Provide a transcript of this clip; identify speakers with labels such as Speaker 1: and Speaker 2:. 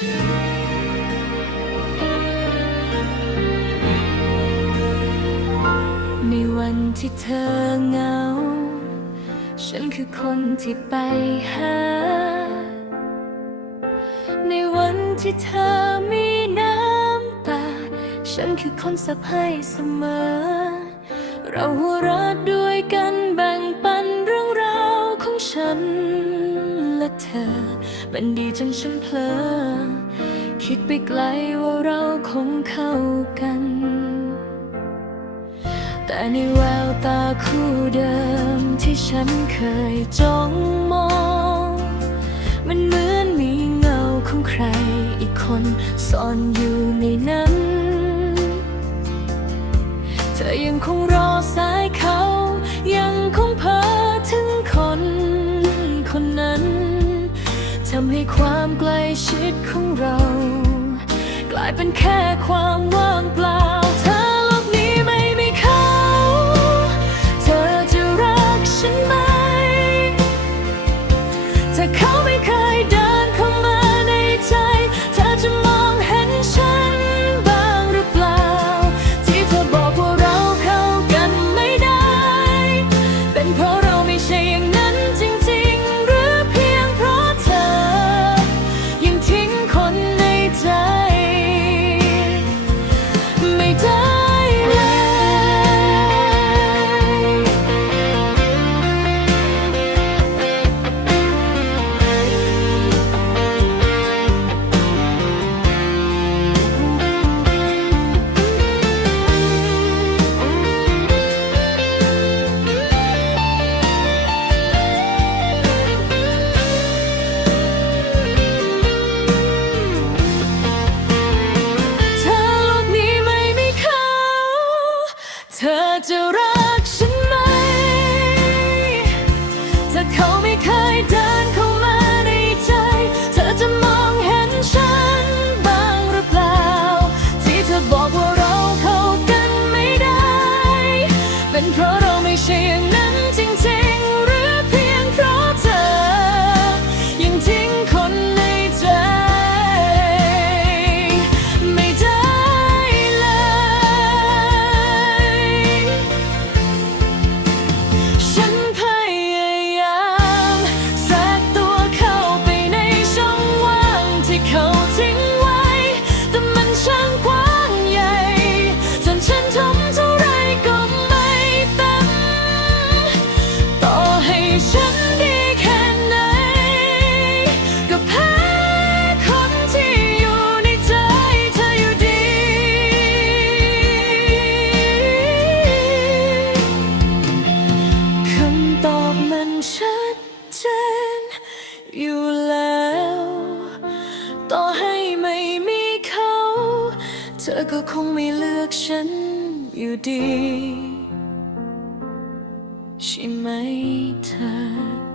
Speaker 1: ในวันที่เธอเหงา ฉันคือคนที่ไปหา ในวันที่เธอมีน้ำตา ฉันคือคนสับให้เสมอ เราหัวเราะด้วยกันแบ่งปันเรื่องราวของฉัน และเธอเป็นดีจนฉันเพลอ คิดไปไกลว่าเราคงเข้ากัน แต่ในแววตาคู่เดิมที่ฉันเคยจ้องมอง มันเหมือนมีเงาของใครอีกคนซ่อนอยู่ในนั้น เธอยังคงรอสายายเป็นแค่ความ จะรักฉันไหมถ้าเขา อยู่แล้ว ต่อให้ไม่มีเขา เธอก็คงไม่เลือกฉันอยู่ดี ใช่ไหมเธอ